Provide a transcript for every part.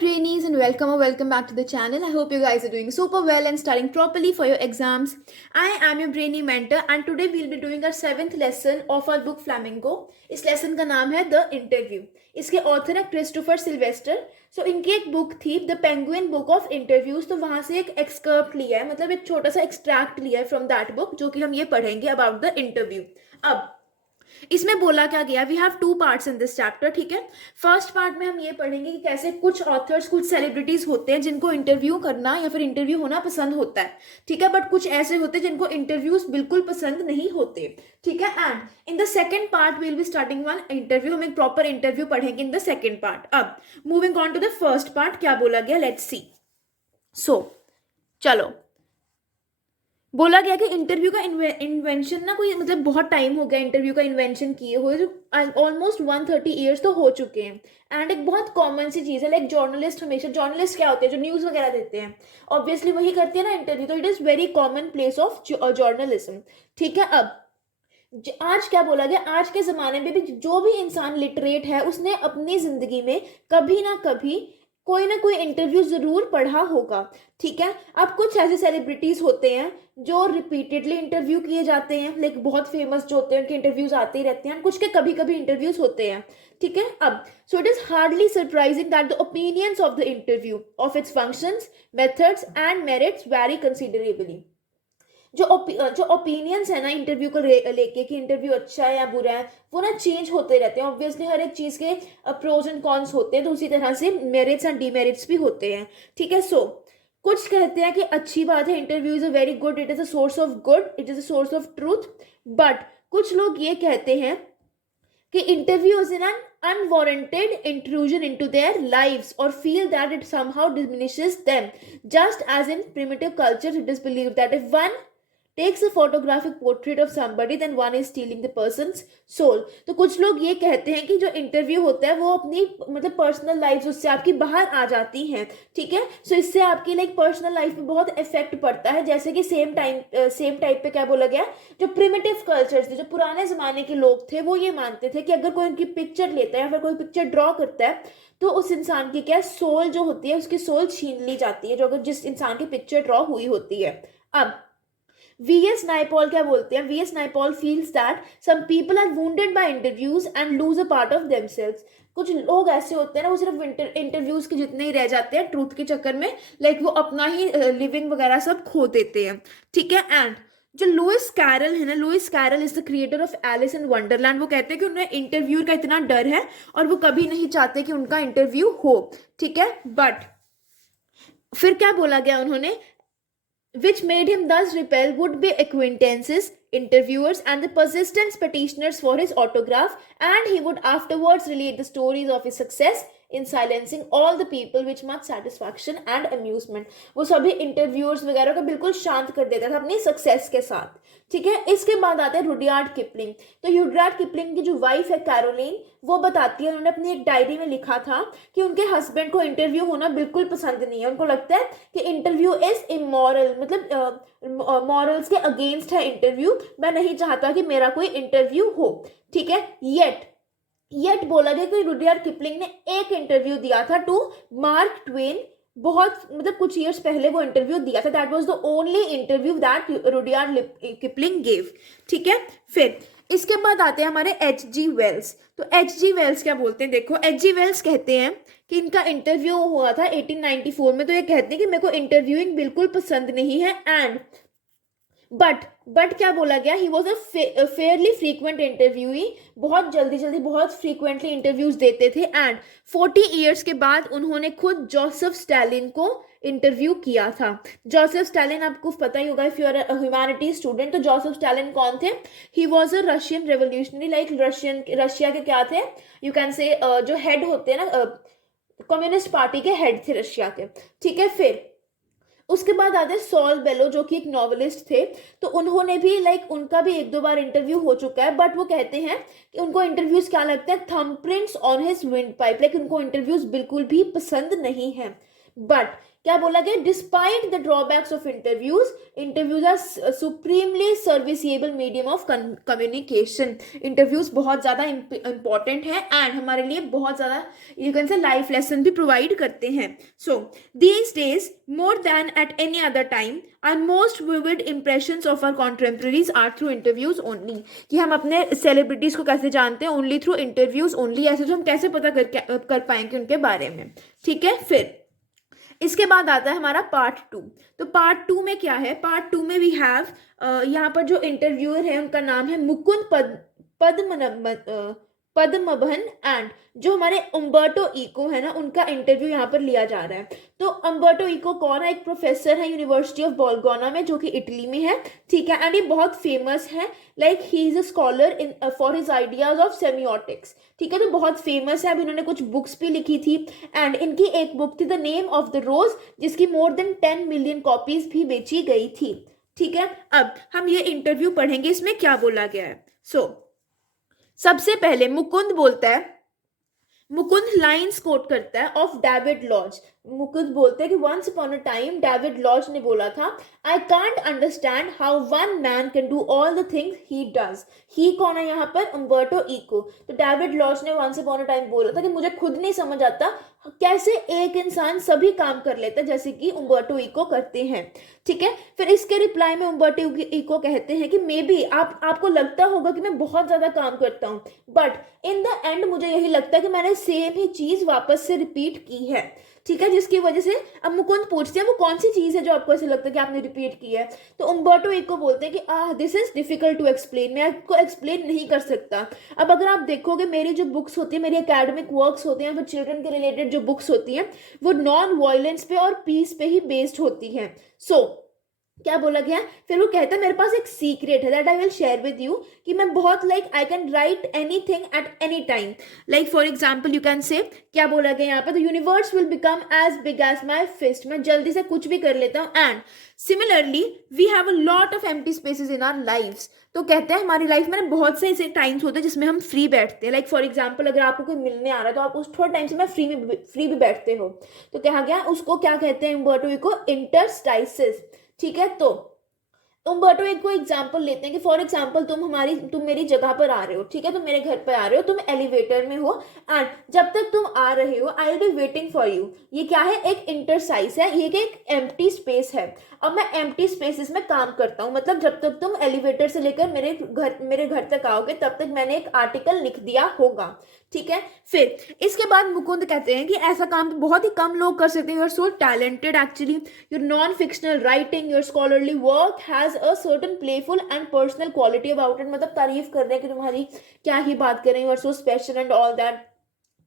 trainees and welcome or welcome back to the channel. I hope you guys are doing super well and studying properly for your exams. I am your brainy mentor and today we'll be doing our 7th lesson of our book Flamingo. इस lesson का नाम है The Interview. इसके author है Christopher Sylvester. So इनकी एक book थी The Penguin Book of Interviews. तो वहाँ से एक excerpt लिया है, मतलब एक छोटा सा extract लिया है from that book, जो कि हम ये पढ़ेंगे about the interview. अब इसमें बोला क्या गया, we have 2 parts in this chapter. ठीक है, फर्स्ट पार्ट में हम ये पढ़ेंगे कि कैसे कुछ ऑथर्स, कुछ सेलिब्रिटीज होते हैं जिनको इंटरव्यू करना या फिर इंटरव्यू होना पसंद होता है. ठीक है, बट कुछ ऐसे होते हैं जिनको इंटरव्यूज बिल्कुल पसंद नहीं होते. ठीक है, and in the second part will be starting one interview. हम एक प्रॉपर इंटरव्यू पढ़ेंगे इन द सेकेंड पार्ट. अब moving on to the first part, क्या बोला गया, लेट्स सी. सो चलो, बोला गया कि इंटरव्यू का इन्वेंशन ना कोई मतलब बहुत टाइम हो गया इंटरव्यू का इन्वेंशन किए हुए, ऑलमोस्ट 130 ईयर्स तो हो चुके हैं. एंड एक बहुत कॉमन सी चीज़ है, लाइक जर्नलिस्ट, हमेशा जर्नलिस्ट क्या होते हैं, जो न्यूज़ वगैरह देते हैं, ऑब्वियसली वही करते हैं ना इंटरव्यू. तो it is very common place of journalism. ठीक है, अब आज क्या बोला गया, आज के ज़माने में भी जो भी इंसान लिटरेट है उसने अपनी ज़िंदगी में कभी ना कभी कोई ना कोई इंटरव्यू ज़रूर पढ़ा होगा. ठीक है, अब कुछ ऐसे सेलिब्रिटीज़ होते हैं जो रिपीटेडली इंटरव्यू किए जाते हैं, लाइक बहुत फेमस जो होते हैं उनके इंटरव्यूज आते ही रहते हैं, कुछ के कभी कभी इंटरव्यूज होते हैं. ठीक है, अब so it is hardly surprising that the opinions of the interview, of its functions, methods and merits very considerably. जो ओपिनियंस है ना इंटरव्यू को लेके कि इंटरव्यू अच्छा है या बुरा है, वो ना चेंज होते रहते हैं. ऑब्वियसली हर एक चीज़ के प्रोज एंड कॉन्स होते हैं, तो उसी तरह से मेरिट्स एंड डीमेरिट्स भी होते हैं. ठीक है, सो कुछ कहते हैं कि अच्छी बात है, interview is a very good, it is a source of good, it is a source of truth. But कुछ लोग ये कहते हैं कि interview is an unwarranted intrusion into their lives or feel that it somehow diminishes them. Just as in primitive cultures, it is believed that if one takes a photographic portrait of somebody, then one is stealing the person's soul. तो कुछ लोग ये कहते हैं कि जो interview होता है वो अपनी मतलब पर्सनल लाइफ उससे आपकी बाहर आ जाती हैं. ठीक है, सो इससे आपकी लाइक पर्सनल लाइफ में बहुत इफेक्ट पड़ता है. जैसे कि सेम टाइप पे क्या बोला गया, जो प्रिमिटिव कल्चर्स थे, जो पुराने ज़माने के लोग थे, वो ये मानते थे कि अगर कोई उनकी पिक्चर लेता है या फिर कोई पिक्चर ड्रॉ करता है तो उस इंसान की क्या सोल जो होती है, उसकी सोल छीन ली जाती है, जो अगर जिस इंसान की पिक्चर ड्रॉ हुई होती है. अब V.S. नाइपॉल क्या बोलते हैं, V.S. Naipaul feels that some people are wounded by interviews and lose a part of themselves. कुछ लोग ऐसे होते हैं ना, वो सिर्फ इंटरव्यूज के जितने ही रह जाते हैं ट्रूथ के चक्कर में, लाइक वो अपना ही लिविंग वगैरह सब खो देते हैं. ठीक है, एंड जो लुइस कैरल है ना, Lewis Carroll is the creator of Alice in Wonderland. वो कहते हैं कि उन्हें इंटरव्यू का इतना डर है और वो कभी नहीं चाहते कि उनका इंटरव्यू हो. ठीक है, बट फिर क्या बोला गया उन्होंने, which made him thus repel would-be acquaintances, interviewers, and the persistent petitioners for his autograph, and he would afterwards relate the stories of his success in silencing all the people with much satisfaction and amusement. वो सभी interviewers वगैरह को बिल्कुल शांत कर देता था अपनी सक्सेस के साथ. ठीक है, इसके बाद आते हैं रुडयार्ड किपलिंग. तो रुडयार्ड किपलिंग की जो वाइफ है कैरोलिन, वो बताती है, उन्होंने अपनी एक डायरी में लिखा था कि उनके हस्बैंड को इंटरव्यू होना बिल्कुल पसंद नहीं है. उनको लगता है कि इंटरव्यू इज इमोरल, मतलब मॉरल्स के अगेंस्ट है इंटरव्यू, मैं नहीं चाहता कि मेरा कोई इंटरव्यू हो. ठीक है, येट बोला गया कि रुडयार्ड किपलिंग ने एक इंटरव्यू दिया था टू मार्क ट्वेन, बहुत मतलब कुछ ईयर्स पहले वो इंटरव्यू दिया था. That was the only interview that Rudyard Kipling gave. ठीक है, फिर इसके बाद आते हैं हमारे H.G. वेल्स. तो H.G. वेल्स क्या बोलते हैं, देखो H.G. वेल्स कहते हैं कि इनका इंटरव्यू हुआ था 1894 में. तो ये कहते हैं कि मेरे को इंटरव्यूइंग बिल्कुल पसंद नहीं है, एंड बट क्या बोला गया, ही was a fairly frequent interviewee, बहुत जल्दी बहुत फ्रीक्वेंटली इंटरव्यूज देते थे. एंड 40 ईयर्स के बाद उन्होंने खुद जोसेफ स्टालिन को इंटरव्यू किया था. जोसेफ स्टालिन आपको पता ही होगा if you are a humanities student. तो जोसेफ स्टालिन कौन थे, he was a Russian revolutionary, like Russia के क्या थे, यू कैन से जो हेड होते हैं ना, कम्युनिस्ट पार्टी के हेड थे रशिया के. ठीक है, फिर उसके बाद आते हैं सॉल बेलो, जो कि एक नॉवलिस्ट थे. तो उन्होंने भी लाइक उनका भी 1-2 बार इंटरव्यू हो चुका है, बट वो कहते हैं कि उनको इंटरव्यूज क्या लगता है, थंबप्रिंट्स ऑन हिज विंड पाइप, लाइक उनको इंटरव्यूज बिल्कुल भी पसंद नहीं है. बट क्या बोला गया, despite the drawbacks of interviews are supremely serviceable medium of communication. Interviews बहुत ज़्यादा इंपॉर्टेंट है एंड हमारे लिए बहुत ज़्यादा you can say life lesson भी प्रोवाइड करते हैं। So these days more than at any other time are most vivid impressions of our contemporaries are through interviews only. कि हम अपने सेलिब्रिटीज को कैसे जानते हैं, ओनली थ्रू इंटरव्यूज ओनली। ऐसे तो हम कैसे पता कर पाएंगे उनके बारे में, ठीक है। फिर इसके बाद आता है हमारा पार्ट 2। तो पार्ट 2 में क्या है, पार्ट 2 में वी हैव यहाँ पर जो इंटरव्यूअर है उनका नाम है मुकुंद पद्मभन एंड जो हमारे उम्बर्टो इको है ना, उनका इंटरव्यू यहाँ पर लिया जा रहा है। तो उम्बर्टो इको कौन है, एक प्रोफेसर है यूनिवर्सिटी ऑफ बोल्गोना में जो कि इटली में है, ठीक है। एंड ये बहुत फेमस है, like he is a scholar in for his ideas of semiotics, ठीक है। तो बहुत फेमस है, अब इन्होंने कुछ बुक्स भी लिखी थी एंड इनकी एक बुक थी द नेम ऑफ द रोज, जिसकी मोर देन 10 मिलियन कॉपीज भी बेची गई थी, ठीक है। अब हम ये इंटरव्यू पढ़ेंगे, इसमें क्या बोला गया है। सबसे पहले मुकुंद बोलता है, मुकुंद लाइंस कोट करता है ऑफ डेविड लॉज। मुकुंद बोलते हैं कि once upon a time David Lodge ने बोला था, I can't understand how one man can do all the things he does. He कौन है यहाँ पर, उम्बर्टो इको। तो डेविड लॉज ने वंस अपॉन अ टाइम बोला था कि मुझे खुद नहीं समझ आता कैसे एक इंसान सभी काम कर लेता है जैसे कि उम्बर्टो इको करते हैं, ठीक है। फिर इसके रिप्लाई में उम्बर्टो इको कहते हैं कि मे बी आपको लगता होगा कि मैं बहुत ज्यादा काम करता हूँ, बट इन द एंड मुझे यही लगता है कि मैंने सेम ही चीज वापस से रिपीट की है, ठीक है। जिसकी वजह से अब मुकुंद पूछते हैं वो कौन सी चीज है जो आपको ऐसे लगता है कि आपने रिपीट की है। तो उम्बर्टो इको बोलते हैं कि this is difficult to explain, मैं आपको एक्सप्लेन नहीं कर सकता। अब अगर आप देखोगे मेरी जो बुक्स होती है, मेरी एकेडमिक वर्क्स होती हैं, फिर चिल्ड्रन के रिलेटेड जो बुक्स होती हैं वो नॉन वायलेंस पे और पीस पे ही बेस्ड होती हैं। क्या बोला गया, फिर वो कहता है मेरे पास एक सीक्रेट है that I will share with you, कि मैं बहुत like I can write anything at any time. Like for example you can say, क्या बोला गया यहाँ पे, the universe will become as big as my fist. मैं जल्दी से कुछ भी कर लेता हूँ। And similarly we have a lot of empty spaces in our lives. तो कहते हैं हमारी लाइफ में बहुत से ऐसे टाइम्स होते हैं जिसमें हम फ्री बैठते हैं। लाइक फॉर एग्जाम्पल अगर आपको कोई मिलने आ रहा है तो आप उस थोड़ा टाइम से मैं फ्री भी बैठते हो। तो कहा गया उसको क्या कहते हैं, उम्बर्टो इको इंटरस्टाइसिस, ठीक है। तो उम्बर्टो एक को एग्जाम्पल लेते हैं कि फॉर एग्जाम्पल तुम मेरी जगह पर आ रहे हो, ठीक है। तुम मेरे घर पर आ रहे हो, तुम एलिवेटर में हो एंड जब तक तुम आ रहे हो I will be waiting for you. ये क्या है, एक इंटरसाइज है, ये एक एम्प्टी स्पेस है। अब मैं एम्प्टी स्पेसेस में काम करता हूँ, मतलब जब तक तुम एलिवेटर से लेकर मेरे घर तक आओगे तब तक मैंने एक आर्टिकल लिख दिया होगा, ठीक है। फिर इसके बाद मुकुंद कहते हैं कि ऐसा काम बहुत ही कम लोग कर सकते हैं। You are so talented actually, your non fictional writing, your scholarly work has a certain playful and personal quality about it. मतलब तारीफ कर रहे हैं कि तुम्हारी क्या ही बात करें, you are so special and all that.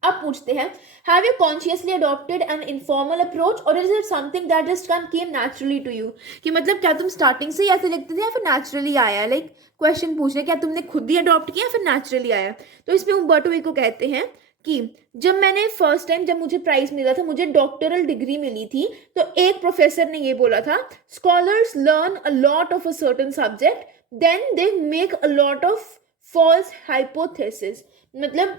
अब पूछते हैं, have you consciously adopted an informal approach और is it something that just came naturally to you. कि मतलब क्या तुम स्टार्टिंग से ही ऐसे लिखते थे या फिर नेचुरली आया, लाइक क्वेश्चन पूछ रहे क्या तुमने खुद ही अडॉप्ट किया या फिर नेचुरली आया। तो इसमें उम्बर्टो इको कहते हैं कि जब मैंने फर्स्ट टाइम जब मुझे प्राइज मिला था, मुझे डॉक्टरल डिग्री मिली थी, तो एक प्रोफेसर ने ये बोला था, scholars learn a lot of a certain subject then they make a lot of false hypothesis. मतलब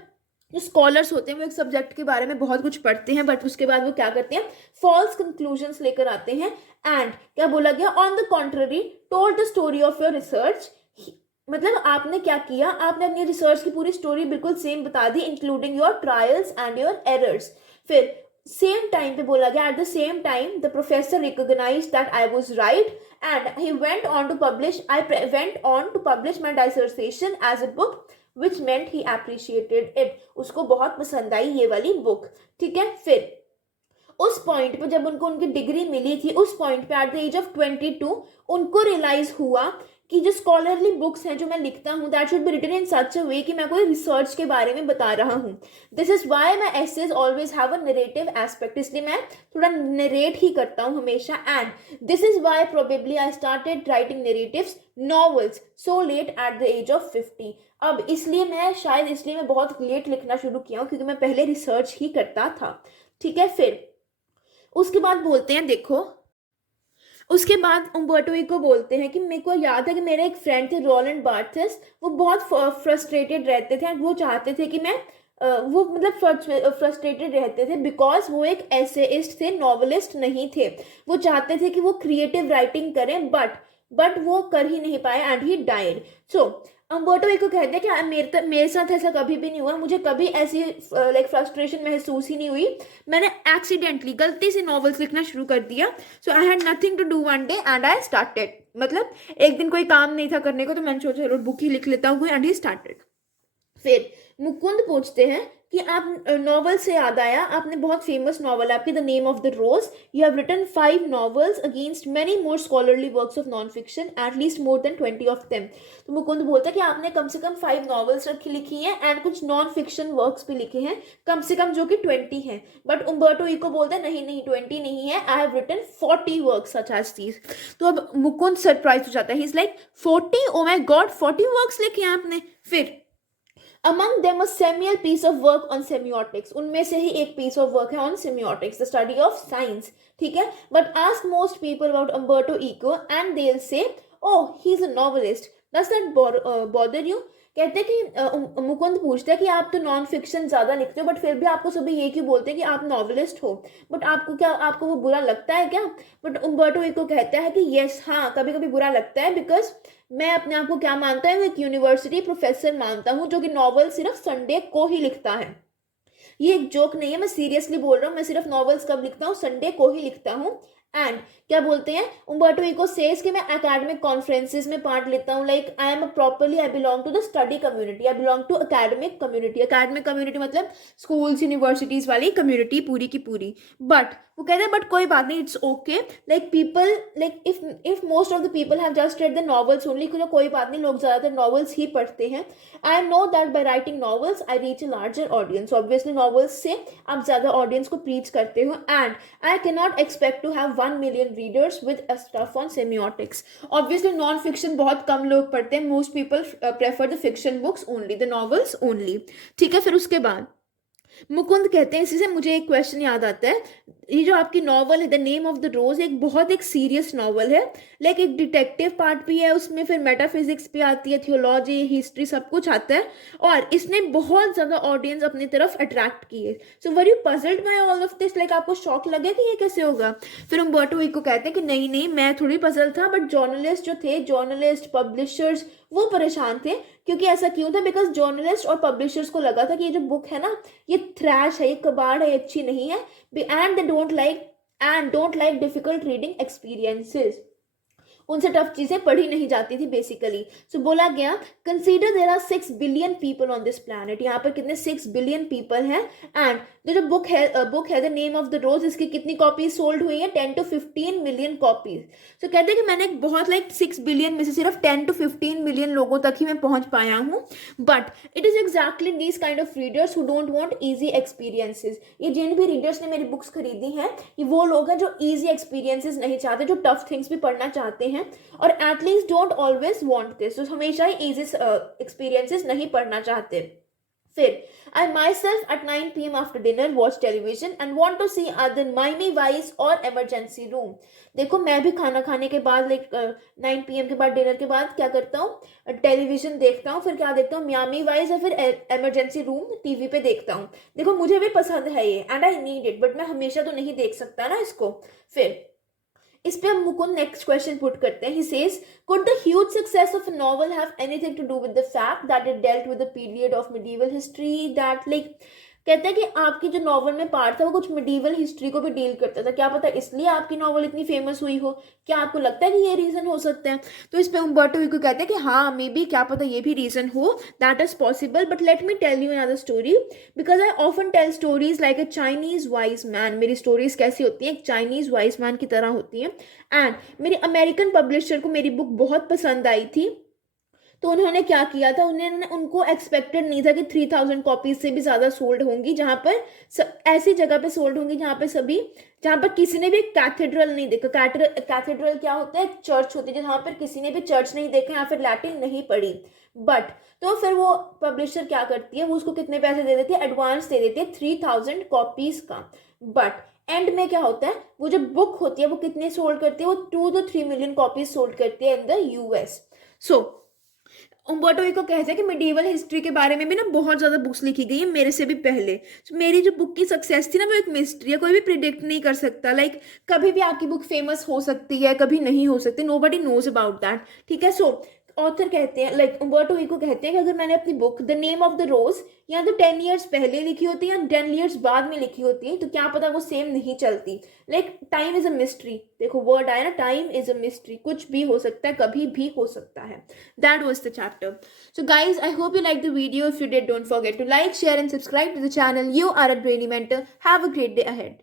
जो स्कॉलर्स होते हैं वो एक सब्जेक्ट के बारे में बहुत कुछ पढ़ते हैं बट उसके बाद वो क्या करते हैं, फॉल्स कंक्लूजन्स लेकर आते हैं। एंड क्या बोला गया, on the contrary told the story of your research. मतलब आपने क्या किया, आपने अपनी रिसर्च की पूरी स्टोरी बिल्कुल सेम बता दी, including your trials and your errors. फिर सेम टाइम पे बोला गया, at the same time the professor recognised that I was right and he went on to publish my dissertation as a book which meant he appreciated it। उसको बहुत पसंद आई ये वाली book, ठीक है। फिर उस पॉइंट पे जब उनको उनकी डिग्री मिली थी, उस पॉइंट पे एट द एज ऑफ 22 उनको रियलाइज हुआ कि जो स्कॉलरली बुक्स हैं जो मैं लिखता हूँ that should be written in such a way कि मैं कोई रिसर्च के बारे में बता रहा हूँ। This is why my essays always have a narrative aspect, इसलिए मैं थोड़ा नरेट ही करता हूँ हमेशा। And this is why probably I started writing narratives novels so late at the age of 50। अब इसलिए मैं बहुत लेट लिखना शुरू किया हूँ क्योंकि मैं पहले रिसर्च ही करता था, ठीक है। फिर उसके बाद बोलते हैं, देखो उसके बाद उम्बर्टो इको बोलते हैं कि मेरे को याद है कि मेरे एक फ्रेंड थे रोलैंड बार्थेस, वो बहुत फ्रस्ट्रेटेड रहते थे एंड वो चाहते थे कि मैं वो मतलब फ्रस्ट्रेटेड रहते थे बिकॉज वो एक एसेइस्ट थे, नॉवलिस्ट नहीं थे। वो चाहते थे कि वो क्रिएटिव राइटिंग करें बट वो कर ही नहीं पाए and he died. So Umberto Eco कहते हैं कि मेरे साथ ऐसा कभी भी नहीं हुआ, मुझे कभी ऐसी लाइक फ्रस्ट्रेशन महसूस ही नहीं हुई। मैंने एक्सीडेंटली गलती से नॉवेल्स लिखना शुरू कर दिया। So I had nothing to do one day and I started, मतलब एक दिन कोई काम नहीं था करने को तो मैंने सोचा चलो बुक ही लिख लेता हूँ एंड ही स्टार्टेड। फिर मुकुंद पूछते हैं कि आप नॉवल से याद आया, आपने बहुत फेमस नॉवल आपकी the name of the rose, you have written 5 novels against many more scholarly works of non fiction, at least more than 20 of them. तो मुकुंद बोलता है कि आपने कम से कम 5 नॉवेल्स लिखी हैं एंड कुछ नॉन फिक्शन वर्क्स भी लिखे हैं, कम से कम जो कि 20 हैं। बट उम्बर्टो इको बोलता है नहीं नहीं 20 नहीं है, I have written 40 works such as these. तो अब मुकुंद सरप्राइज हो जाता है, he is like 40, oh my God 40 works लिखे हैं आपने। फिर among them a seminal piece of work on semiotics, उनमें से ही एक piece of work है on semiotics, the study of science, ठीक है। But ask most people about Umberto Eco and they'll say, oh, he's a novelist. Does that bother you? कहते हैं कि मुकुंद पूछता है कि आप तो नॉन फिक्शन ज्यादा लिखते हो बट फिर भी आपको सभी ये क्यों बोलते हैं कि आप नॉवलिस्ट हो, बट आपको वो बुरा लगता है क्या? बट उम्बर्टो इको कहता है कि यस, हाँ कभी कभी बुरा लगता है बिकॉज मैं अपने आप को क्या मानता हूँ, एक यूनिवर्सिटी प्रोफेसर मानता हूँ जो कि नॉवल सिर्फ संडे को ही लिखता है। ये एक जोक नहीं है, मैं सीरियसली बोल रहा हूँ, मैं सिर्फ नॉवेल्स कब लिखता हूँ, संडे को ही लिखता हूँ। एंड क्या बोलते हैं उम्बर्टो इको सेज कि मैं एकेडमिक कॉन्फ्रेंसेस में पार्ट लेता हूँ, like I am properly I belong to the study community, I belong to academic community. Academic community मतलब स्कूल्स यूनिवर्सिटीज वाली कम्युनिटी पूरी की पूरी। बट वो कहते हैं बट कोई बात नहीं, it's okay, like people like if most of the people have just read the novels only, कोई बात नहीं, लोग ज्यादातर नॉवेल्स ही पढ़ते हैं। I know that by writing novels I reach a larger audience, obviously novels से आप ज्यादा ऑडियंस को प्रीच करते हो। And I can not expect to have 1 million readers with a stuff on semiotics. Obviously non fiction बहुत कम लोग पढ़ते हैं, most people prefer the fiction books only, the novels only, ठीक है। फिर उसके बाद मुकुंद कहते हैं, इसी से मुझे एक क्वेश्चन याद आता है, ये जो आपकी नॉवल है द नेम ऑफ द रोज एक बहुत एक सीरियस नॉवल है, लाइक एक डिटेक्टिव पार्ट भी है उसमें, फिर मेटाफिजिक्स भी आती है, थियोलॉजी हिस्ट्री सब कुछ आता है, और इसने बहुत ज़्यादा ऑडियंस अपनी तरफ अट्रैक्ट की है। So were you puzzled by all of this, like आपको शॉक लगे कि ये कैसे होगा? फिर उम्बर्टो इको कहते हैं कि नहीं नहीं मैं थोड़ी पजल था, बट जर्नलिस्ट जो थे, जर्नलिस्ट पब्लिशर्स वो परेशान थे। क्योंकि ऐसा क्यों था? बिकॉज जर्नलिस्ट और पब्लिशर्स को लगा था कि ये जो बुक है ना ये थ्रैश है, ये कबाड़ है, ये अच्छी नहीं है, and they don't like difficult reading experiences, उनसे टफ चीजें पढ़ी नहीं जाती थी बेसिकली। सो बोला गया consider there are 6 billion people on this planet, यहाँ पर कितने 6 बिलियन पीपल हैं। एंड जो बुक है the name of the rose, इसकी कितनी कॉपीज सोल्ड हुई है? 10 to 15 मिलियन कॉपीज। सो कहते हैं कि मैंने बहुत लाइक 6 बिलियन में से सिर्फ 10 to 15 मिलियन लोगों तक ही मैं पहुंच पाया हूँ। But it is exactly these kind of readers who don't want easy experiences, ये जिन भी रीडर्स ने मेरी बुक्स खरीदी हैं ये वो लोग हैं जो इजी एक्सपीरियंसेस नहीं चाहते, जो टफ थिंग्स भी पढ़ना चाहते हैं, और at least don't always want this, तो हमेशा ही इजी एक्सपीरियंसेस नहीं पढ़ना चाहते। फिर I myself at 9 p.m. after dinner watch television and want to see either Miami Vice और Emergency Room। देखो मैं भी खाना खाने के बाद लाइक 9 PM के बाद डिनर के बाद क्या करता हूँ, टेलीविजन देखता हूँ, फिर क्या देखता हूँ, मियामी वाइस या फिर एमरजेंसी रूम टीवी पे देखता हूँ। देखो मुझे भी पसंद है ये and I need it, but मैं हमेशा तो नहीं देख सकता ना इसको। फिर इस पे हम मुकुंद नेक्स्ट क्वेश्चन पुट करते हैं, he says could the huge success of a novel have anything to do with the fact that it dealt with the period of medieval history that like, कहते हैं कि आपकी जो नॉवल में part था वो कुछ मिडीवल हिस्ट्री को भी डील करता था, क्या पता इसलिए आपकी नॉवल इतनी फेमस हुई हो, क्या आपको लगता है कि ये रीजन हो सकता है? तो इस पे उम्बर्टो इको कहते हैं कि हाँ मे बी, क्या पता ये भी रीजन हो, that is possible, but let me tell you another story because I often tell stories like a Chinese wise man. मेरी स्टोरीज कैसी होती हैं? एक चाइनीज वाइज मैन की तरह होती हैं। एंड मेरी अमेरिकन पब्लिशर को मेरी बुक बहुत पसंद आई थी, तो उन्होंने क्या किया था, उनको एक्सपेक्टेड नहीं था कि 3000 कॉपीज से भी ज़्यादा सोल्ड होंगी, जहाँ पर ऐसी जगह पे सोल्ड होंगी जहाँ पर किसी ने भी कैथेड्रल नहीं देखा। कैथेड्रल क्या होता है? चर्च होती है, जहाँ पर किसी ने भी चर्च नहीं देखा या फिर लैटिन नहीं पढ़ी। बट तो फिर वो पब्लिशर क्या करती है, वो उसको कितने पैसे दे देती है? एडवांस दे देती है 3000 कॉपीज का। बट एंड में क्या होता है, वो जो बुक होती है वो कितने सोल्ड करती है? वो 2 to 3 मिलियन कॉपीज सोल्ड करती है in the US। So Umberto Eco कहते हैं कि मिडीवल हिस्ट्री के बारे में भी ना बहुत ज़्यादा बुक्स लिखी गई है, मेरे से भी पहले। So, मेरी जो बुक की सक्सेस थी ना, वो एक मिस्ट्री है, कोई भी प्रिडिक्ट नहीं कर सकता। लाइक कभी भी आपकी बुक फेमस हो सकती है, कभी नहीं हो सकती, nobody knows about that. ठीक है। सो ऑथर कहते हैं, लाइक उम्बर्टो इको कहते हैं कि अगर मैंने अपनी book the name of the rose या तो 10 ईयर्स पहले लिखी होती है या 10 ईयर्स बाद में लिखी होती है, तो क्या पता वो सेम नहीं चलती। Like time is a mystery, देखो वर्ड आया ना, टाइम इज अ मिस्ट्री, कुछ भी हो सकता है, कभी भी हो सकता है। That was the chapter. So guys, I hope you liked the video. If you did, don't forget to like, share and subscribe to the channel. You are a Brainy Mentor. Have a great day ahead.